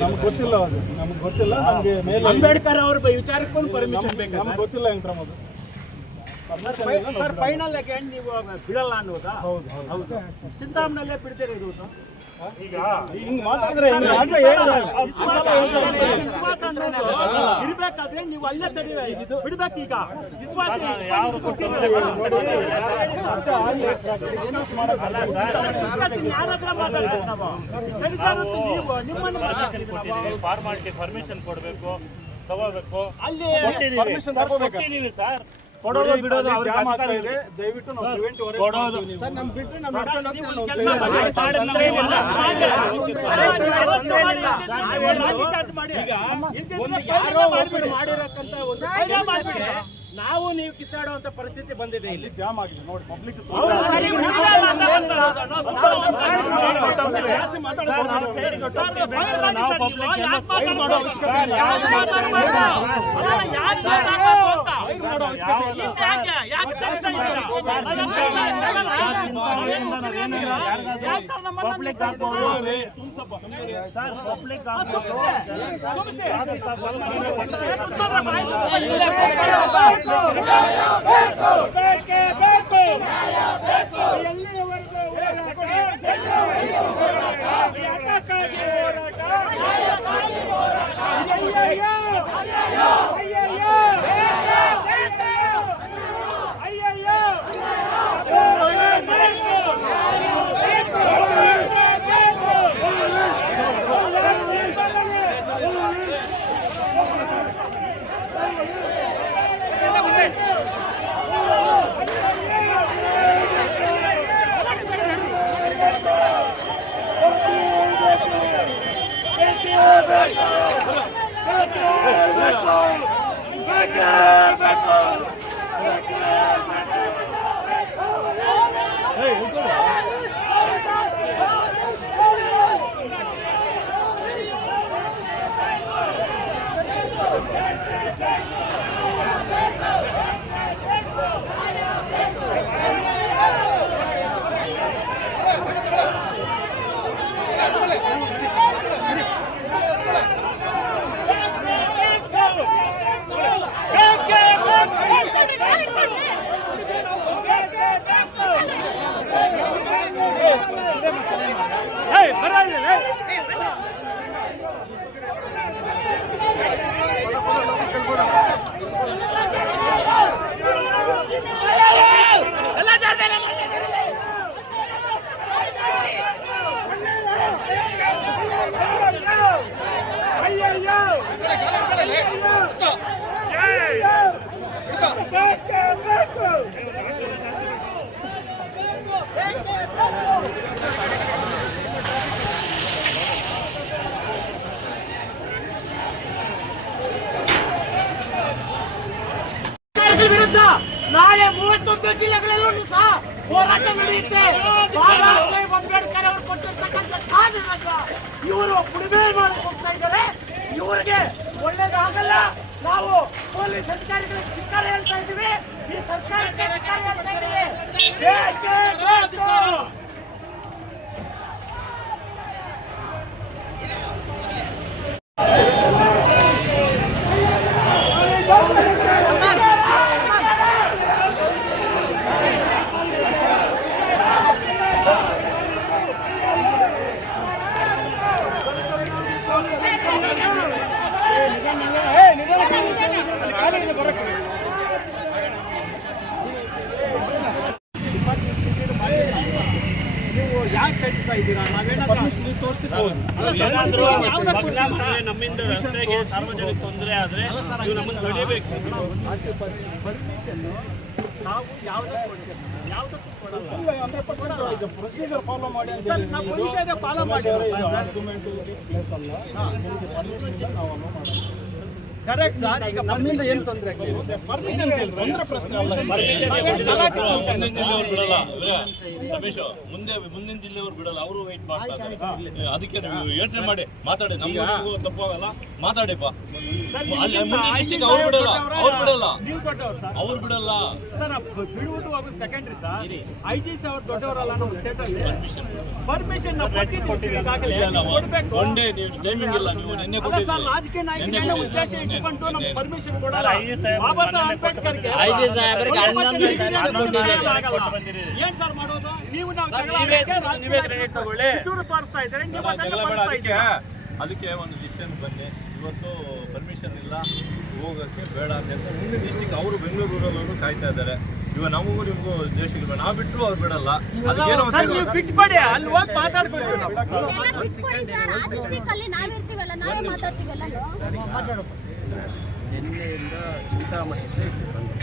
ನಮ್ಗೆ ಗೊತ್ತಿಲ್ಲ ಅದು, ನಮ್ಗೆ ಗೊತ್ತಿಲ್ಲ. ನಮಗೆ ಮೇಲೆ ಅಂಬೇಡ್ಕರ್ ಅವ್ರ ವಿಚಾರಕ್ಕೆ ಒಂದು ಪರ್ಮಿಷನ್ ಬೇಕು. ನಮ್ಗೆ ಗೊತ್ತಿಲ್ಲ ವೆಂಕಟರಾಮ್ ಅದು. ಸರ್ ಫೈನಲ್ ಅಗೇನ್ ನೀವು ಬಿಡಲ್ಲ ಅನ್ನೋದಾ? ಹೌದು ಹೌದು. ಚಿಂತಾಮಣಲ್ಲೇ ಬಿಡ್ತೀರಿ ಇದು ಈಗ ಹಿಂಗ್ ಮಾತಾಡಿದ್ರೆ ಇರ್ಬೇಕಾದ್ರೆ ನೀವು ಅಲ್ಲೇ ಬಿಡ್ಬೇಕು. ಈಗ ವಿಶ್ವಾಸ ಫಾರ್ಮಾಲಿಟಿ ಪರ್ಮಿಷನ್ ಕೊಡಬೇಕು, ತಗೋಬೇಕು. ಅಲ್ಲಿ ಪರ್ಮಿಷನ್ ತಗೋಬೇಕು ಸರ್. ಕೊಡೋದು ಬಿಡೋದು ಜಾಮ್ ಆಗ್ತಾ ಇದೆ. ದಯವಿಟ್ಟು ನಾವು ಪ್ರಿವೆಂಟಿವ್ ಕೊಡೋದು ಸರ್ ನಮ್ ಬಿಟ್ಟು ನಾವು ನಾವು ನೀವು ಕಿತ್ತಾಡುವಂತ ಪರಿಸ್ಥಿತಿ ಬಂದಿದೆ. ಇಲ್ಲಿ ಜಾಮ್ ಆಗಿದೆ ನೋಡಿ. ಪಬ್ಲಿಕ್ ವಿರುದ್ಧ ನಾಳೆ 31 ಜಿಲ್ಲೆಗಳಲ್ಲೂ ಸಹ ಹೋರಾಟ ನಡೆಯುತ್ತೆ. ಬಾಬಾ ಸಾಹೇಬ್ ಅಂಬೇಡ್ಕರ್ ಅವರು ಕೊಟ್ಟಿರ್ತಕ್ಕಂಥ ಕಾನೂನನ್ನ ಇವರು ಕುಡಿಮೆ ಮಾಡಿ ಹೋಗ್ತಾ ಇದ್ದಾರೆ. ಇವರಿಗೆ ಒಳ್ಳೇದಾಗಲ್ಲ. ನಾವು ಪೊಲೀಸ್ ಅಧಿಕಾರಿಗಳಿಗೆ ಧಿಕ್ಕಾರ ಹೇಳ್ತಾ ಇದ್ದೀವಿ. ಈ ಸರ್ಕಾರಕ್ಕೆ ಧಿಕ್ಕಾರ ಹೇಳ್ತಾ ಇದ್ದೀವಿ. ನಮ್ಮಿಂದ ರಸ್ತೆಗೆ ಸಾರ್ವಜನಿಕ ತೊಂದರೆ ಆದ್ರೆ ನೀವು ನಮ್ಮನ್ನು ತಡೆಯಬೇಕು. ನಾವು ಯಾವುದಕ್ಕೂ ಕೊಡಲ್ಲ. ಪ್ರೊಸೀಜರ್ ಫಾಲೋ ಮಾಡಿ ಅಂತ ಫಾಲೋ ಮಾಡಿ ಆರ್ಗ್ಯುಮೆಂಟ್ ಪ್ಲೇಸ್ ಅಲ್ಲ. ನಾವು ಕರೆಕ್ಟ್ ಸರ್. ಈಗ ನಮ್ಮಿಂದ ಏನು ತೊಂದರೆ ಪರ್ಮಿಷನ್ ತೊಂದರೆ ಪ್ರಶ್ನೆ ಅಲ್ಲ. ಮುಂದಿನ ಜಿಲ್ಲೆಯವ್ರು ಬಿಡಲ್ಲ ರಮೇಶ್, ಮುಂದಿನ ಜಿಲ್ಲೆಯವ್ರು ಬಿಡಲ್ಲ, ಅವರು ವೆಯ್ಟ್ ಮಾಡ್ತಾ ಇದ್ದಾರೆ. ಅದಕ್ಕೆ ನೀವು ಯೋಚನೆ ಮಾಡಿ ಮಾತಾಡಿ, ನಮಗೂ ತಪ್ಪಾಗಲ್ಲ, ಮಾತಾಡಿಪ್ಪ. ಅಲ್ಲಿ ಮುಂದಿನ ಡಿಸ್ಟಿಕ್ ಅವ್ರು ಬಿಡಲ್ಲ, ನೀವು ಕೊಟ್ಟವ್ರು ಸರ್, ಅವ್ರು ಬಿಡಲ್ಲ. ಸರ್ ಬಿಡುವುದು ಅದು ಸೆಕೆಂಡ್ರಿ ಸರ್. IGC ಅವ್ರು ದೊಡ್ಡವರಲ್ಲ ನಮ್ಮ ಸ್ಟೇಟ್ ಅಲ್ಲಿ. ಪರ್ಮಿಷನ್ ಒಂದೇ ನೀವು ಟೈಮಿಂಗ್ ಇಲ್ಲ, ನೀವು ನಿನ್ನೆ ಕೊಟ್ಟಿದ್ದೀರಿ. ರಾಜಕೀಯ ನಾಯಕರ ಉದ್ದೇಶ ಇಟ್ಕೊಂಡು ನಮ್ಗೆ ಪರ್ಮಿಷನ್ ಕೊಡಲ್ಲ. ಬಾಬಾ ಸಾಹೇಬ್ ಅಂಬೇಡ್ಕರ್ಗೆ ಏನ್ ಸರ್ ಮಾಡೋದು? ನೀವು ನಾವು ತಗೊಳ್ಳಿ ತೋರಿಸ್ತಾ ಇದ್ದಾರೆ, ನೀವು ಅದಕ್ಕೆ ಒಂದು ಡಿಸಿಷನ್ ಬನ್ನಿ. ಇವತ್ತು ಪರ್ಮಿಷನ್ ಇಲ್ಲ, ಹೋಗೋಕ್ಕೆ ಬೇಡ ಅಂತ ಮುಂದಿನ ಡಿಸ್ಟಿಕ್ ಅವರು ಬೆಂಗಳೂರಲ್ಲೂ ಕಾಯ್ತಾ ಇದ್ದಾರೆ. ಇವಾಗ ನಮಗೂ ನಿಮಗೂ ದೇಶಕ್ಕೆ ನಾವು ಬಿಟ್ಟರು ಅವ್ರು ಬಿಡಲ್ಲ. ನೀವು ಬಿಟ್ಬಿಡಿ, ಅಲ್ಲಿ ಹೋಗಿ ಮಾತಾಡ್ಬೇಕು. ನಿನ್ನೆಯಿಂದ ಚಿಂತಾಮಣಿಗೆ ಬಂದೆ.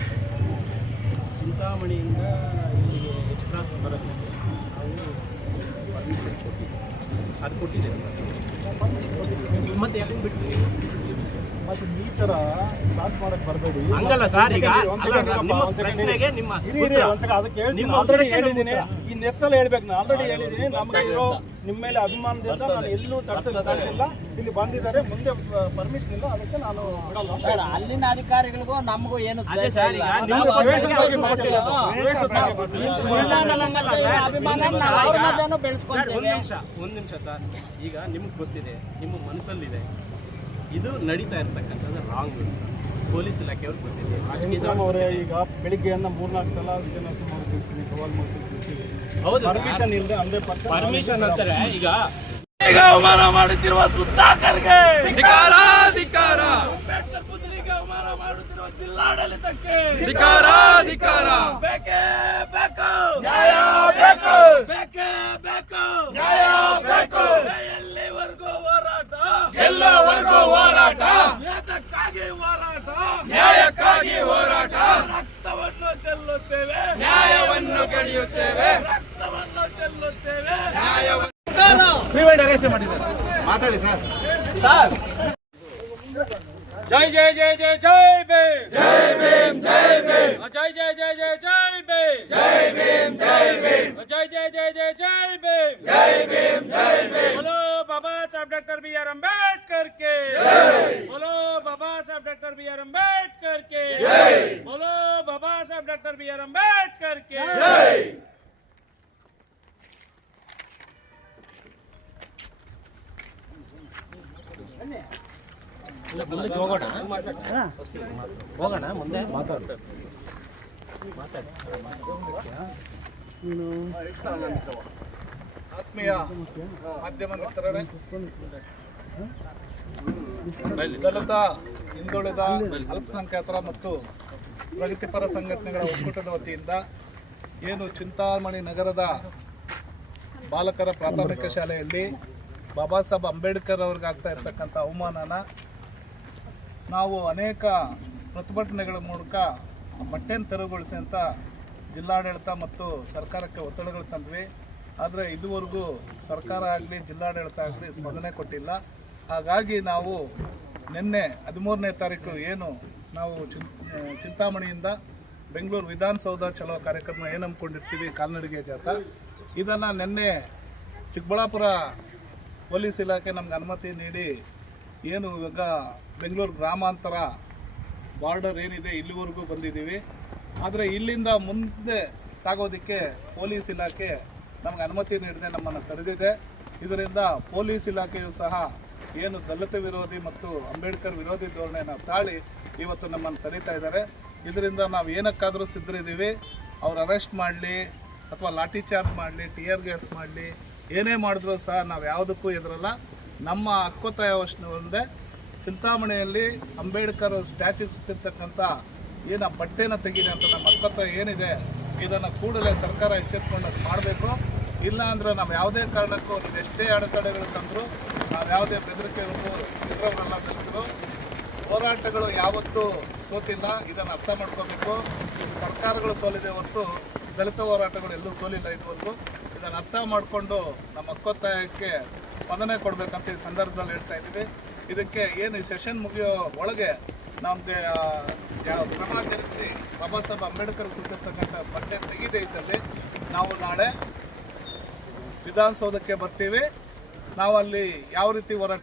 ಚಿಂತಾಮಣಿಯಿಂದ ಇಲ್ಲಿಗೆ ಎಕ್ಸ್ಪ್ರೆಸ್ ಬರುತ್ತೆ, ನಾವು ಪರ್ಮಿಷನ್ ಕೊಟ್ಟಿದ್ದೀವಿ. ಅದು ಕೊಟ್ಟಿದ್ದೇವೆ ಮತ್ತೆ ಯಾಕೆ ಬಿಟ್ಟು ಮತ್ತೆ ಈ ತರ ಪಾಸ್ ಮಾಡಕ್ ಬರಬೇಡಿ. ಹಂಗಲ್ಲ ಸರ್. ಈಗ ಪ್ರಶ್ನೆಗೆ ನಿಮ್ಮ ಅದಕ್ಕೆ ಆಲ್ರೆಡಿ ಹೇಳಿದ್ದೀನಿ, ಈ ನೆಸ್ಸಲ್ಲಿ ಹೇಳ್ಬೇಕು. ನಾನು ಆಲ್ರೆಡಿ ಹೇಳಿದ್ದೀನಿ, ನಮಗೆ ಇರೋ ನಿಮ್ಮ ಮೇಲೆ ಅಭಿಮಾನದಿಂದ ನಾನು ಎಲ್ಲೂ ತಡೆಸಿಲ್ಲ. ಇಲ್ಲಿ ಬಂದಿದ್ದಾರೆ, ಮುಂದೆ ಪರ್ಮಿಷನ್ ಇಲ್ಲ, ಅದಕ್ಕೆ ನಾನು ಬಿಡಲ್ಲ. ಅಲ್ಲಿನ ಅಧಿಕಾರಿಗಳಿಗೂ ನಮಗೂ ಏನು ಪ್ರವೇಶದ ಬಗ್ಗೆ ಮಾತಾಡೋದು. ಒಂದು ನಿಮಿಷ ಸರ್. ಈಗ ನಿಮ್ಗೆ ಗೊತ್ತಿದೆ, ನಿಮ್ಮ ಮನಸ್ಸಲ್ಲಿದೆ, ಇದು ನಡೀತಾ ಇರ್ತಕ್ಕಂಥದ್ದು ರಾಂಗ್. ಪೊಲೀಸ್ ಇಲಾಖೆಯವ್ರು ಗೊತ್ತಿದೆ. ಅವರೇ ಈಗ ಬೆಳಿಗ್ಗೆಯನ್ನ 3-4 ಸಲ ವಿಜಯನಗರ ಮಾಡ್ತಿರ್ತೀನಿ, ಕವಾಲ್ ಮಾಡ್ತಿರ್ತೀನಿ. ಹೌದು, ಪರ್ಮಿಷನ್ ಇಲ್ಲದೆ 100% ಪರ್ಮಿಷನ್ ಅಂತಾರೆ. ಈಗ ಅವಮಾನ ಮಾಡುತ್ತಿರುವ ಸುಧಾಕರ್ಗೆ ಧಿಕ್ಕಾರ, ಧಿಕ್ಕಾರ. ಅಂಬೇಡ್ಕರ್ ಪುತ್ರಿಗೆ ಅವಮಾನ ಮಾಡುತ್ತಿರುವ ಜಿಲ್ಲಾಡಳಿತಕ್ಕೆ ಧಿಕ್ಕಾರ, ಧಿಕ್ಕಾರ. ಬೇಕೇ ಬೇಕು, ನ್ಯಾಯ ಬೇಕು, ಬೇಕೇ ಬೇಕು, ನ್ಯಾಯ ಬೇಕು. ಎಲ್ಲಿವರೆಗೂ ಹೋರಾಟ, ಎಲ್ಲವರೆಗೂ ಹೋರಾಟ, ನ್ಯಾಯಕ್ಕಾಗಿ ಹೋರಾಟ, ನ್ಯಾಯಕ್ಕಾಗಿ ಹೋರಾಟ. ರಕ್ತವನ್ನು ಚೆಲ್ಲುತ್ತೇವೆ, ನ್ಯಾಯವನ್ನು ಕಡಿಯುತ್ತೇವೆ, ರಕ್ತವನ್ನು ಚೆಲ್ಲುತ್ತೇವೆ. ನ್ಯಾಯವನ್ನು. ಪ್ರಿವೆಂಟ್ ಅರೆಸ್ಟ್ ಮಾಡಿದ್ದಾರೆ. ಮಾತಾಡಿ ಸರ್. ಸರ್ ಜೈ ಜೈ ಜೈ ಜೈ ಜೈ ಭೀಮ್, ಜೈ ಭೀಮ್, ಜೈ ಭೀಮ್, ಜೈ ಜೈ ಜೈ ಜೈ ಜೈ ಭೀಮ್, ಜೈ ಭೀಮ್, ಜೈ ಭೀಮ್, ಜೈ ಜೈ ಜೈ ಜೈ ಜೈ ಭೀಮ್, ಜೈ ಭೀಮ್, ಜೈ ಭೀಮ್. बोलो बाबा साहब डॉक्टर BR अम्बेडकर के, बोलो बाबा साहब डॉक्टर BR अम्बेडकर के, बोलो बाबा साहब डॉक्टर BR अम्बेडकर के. ಹೋಗೋಣ ಮುಂದೆ ಆತ್ಮೀಯ ಮಾಧ್ಯಮ ಮಿತ್ರರೇ, ದಲಿತ, ಹಿಂದುಳಿದ, ಅಲ್ಪಸಂಖ್ಯಾತರ ಮತ್ತು ಪ್ರಗತಿಪರ ಸಂಘಟನೆಗಳ ಒಕ್ಕೂಟದ ವತಿಯಿಂದ ಏನು ಚಿಂತಾಮಣಿ ನಗರದ ಬಾಲಕರ ಪ್ರಾಥಮಿಕ ಶಾಲೆಯಲ್ಲಿ ಬಾಬಾ ಸಾಹೇಬ್ ಅಂಬೇಡ್ಕರ್ ಅವ್ರಿಗೆ ಆಗ್ತಾ ಇರ್ತಕ್ಕಂಥ ಅವಮಾನನ ನಾವು ಅನೇಕ ಪ್ರತಿಭಟನೆಗಳ ಮೂಲಕ ಮಟ್ಟೆಯನ್ನು ತೆರವುಗೊಳಿಸಿ ಅಂತ ಜಿಲ್ಲಾಡಳಿತ ಮತ್ತು ಸರ್ಕಾರಕ್ಕೆ ಒತ್ತಡಗಳು ತಂದ್ವಿ. ಆದರೆ ಇದುವರೆಗೂ ಸರ್ಕಾರ ಆಗಲಿ ಜಿಲ್ಲಾಡಳಿತ ಆಗಲಿ ಸ್ಪಂದನೆ ಕೊಟ್ಟಿಲ್ಲ. ಹಾಗಾಗಿ ನಾವು ನಿನ್ನೆ 13ನೇ ತಾರೀಕು ಏನು ನಾವು ಚಿಂತಾಮಣಿಯಿಂದ ಬೆಂಗಳೂರು ವಿಧಾನಸೌಧ ಚಲೋ ಕಾರ್ಯಕ್ರಮ ಏನು ಹಮ್ಮಿಕೊಂಡಿರ್ತೀವಿ, ಕಾಲ್ನಡಿಗೆ ಜಾಥಾ, ಇದನ್ನು ನಿನ್ನೆ ಚಿಕ್ಕಬಳ್ಳಾಪುರ ಪೊಲೀಸ್ ಇಲಾಖೆ ನಮ್ಗೆ ಅನುಮತಿ ನೀಡಿ ಏನು ಇವಾಗ ಬೆಂಗಳೂರು ಗ್ರಾಮಾಂತರ ಬಾರ್ಡರ್ ಏನಿದೆ ಇಲ್ಲಿವರೆಗೂ ಬಂದಿದ್ದೀವಿ. ಆದರೆ ಇಲ್ಲಿಂದ ಮುಂದೆ ಸಾಗೋದಕ್ಕೆ ಪೊಲೀಸ್ ಇಲಾಖೆ ನಮ್ಗೆ ಅನುಮತಿ ನೀಡದೆ ನಮ್ಮನ್ನು ತಡೆದಿದೆ. ಇದರಿಂದ ಪೊಲೀಸ್ ಇಲಾಖೆಯು ಸಹ ಏನು ದಲಿತ ವಿರೋಧಿ ಮತ್ತು ಅಂಬೇಡ್ಕರ್ ವಿರೋಧಿ ಧೋರಣೆಯನ್ನು ತಾಳಿ ಇವತ್ತು ನಮ್ಮನ್ನು ತಡೀತಾ ಇದ್ದಾರೆ. ಇದರಿಂದ ನಾವು ಏನಕ್ಕಾದರೂ ಸಿದ್ಧರಿದ್ದೀವಿ. ಅವ್ರು ಅರೆಸ್ಟ್ ಮಾಡಲಿ ಅಥವಾ ಲಾಠಿ ಚಾರ್ಜ್ ಮಾಡಲಿ, ಟಿಯರ್ ಗ್ಯಾಸ್ ಮಾಡಲಿ, ಏನೇ ಮಾಡಿದ್ರೂ ಸಹ ನಾವು ಯಾವುದಕ್ಕೂ ಎದುರಲ್ಲ. ನಮ್ಮ ಹಕ್ಕೊತ್ತಾಯ ಒಂದೇ, ಚಿಂತಾಮಣಿಯಲ್ಲಿ ಅಂಬೇಡ್ಕರ್ ಸ್ಟ್ಯಾಚ್ಯೂ ಸುತ್ತಿರ್ತಕ್ಕಂಥ ಏನು ಬಟ್ಟೆನ ತೆಗೀರಿ ಅಂತ ನಮ್ಮ ಹಕ್ಕೊತ್ತಾಯ ಏನಿದೆ, ಇದನ್ನು ಕೂಡಲೇ ಸರ್ಕಾರ ಎಚ್ಚೆತ್ತುಕೊಂಡು ಮಾಡಬೇಕು. ಇಲ್ಲ ಅಂದರೆ ನಾವು ಯಾವುದೇ ಕಾರಣಕ್ಕೂ ನೀವು ಎಷ್ಟೇ ಅಡೆತಡೆಗಳು ತಂದರೂ ನಾವು ಯಾವುದೇ ಬೆದರಿಕೆಗಳು ಎದುರವರೆಲ್ಲ ಬೆಳೆದ್ರು ಹೋರಾಟಗಳು ಯಾವತ್ತೂ ಸೋತಿಲ್ಲ. ಇದನ್ನು ಅರ್ಥ ಮಾಡ್ಕೋಬೇಕು. ಸರ್ಕಾರಗಳು ಸೋಲಿದೆ ಹೊರತು ದಲಿತ ಹೋರಾಟಗಳು ಎಲ್ಲೂ ಸೋಲಿಲ್ಲ ಇದುವರೆಗೂ. ಇದನ್ನು ಅರ್ಥ ಮಾಡಿಕೊಂಡು ನಮ್ಮ ಹಕ್ಕೊತ್ತಾಯಕ್ಕೆ ಸ್ಪಂದನೆ ಕೊಡಬೇಕಂತ ಈ ಸಂದರ್ಭದಲ್ಲಿ ಹೇಳ್ತಾ ಇದ್ದೀವಿ. ಇದಕ್ಕೆ ಏನು ಸೆಷನ್ ಮುಗಿಯೋ ಒಳಗೆ ನಮಗೆ ಕ್ರಮ ಜರುಗಿಸಿ ಬಾಬಾ ಸಾಹೇಬ್ ಅಂಬೇಡ್ಕರ್ ಸುತ್ತಿರ್ತಕ್ಕಂಥ ಬಟ್ಟೆ ತೆಗೆದೇ ಇದ್ದಲ್ಲಿ ನಾವು ನಾಳೆ ವಿಧಾನಸೌಧಕ್ಕೆ ಬರ್ತೀವಿ. ನಾವು ಅಲ್ಲಿ ಯಾವ ರೀತಿ ಹೋರಾಟ